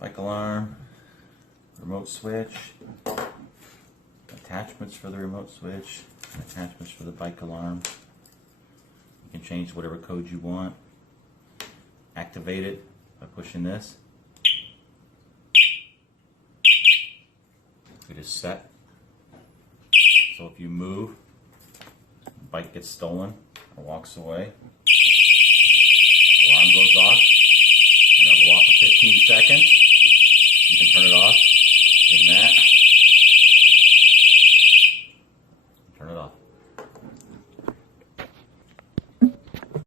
Bike alarm, remote switch, attachments for the remote switch, attachments for the bike alarm. You can change whatever code you want. Activate it by pushing this. It is set. So if you move, the bike gets stolen or walks away, alarm goes off, and it'll go off for 15 seconds. You can turn it off, getting that.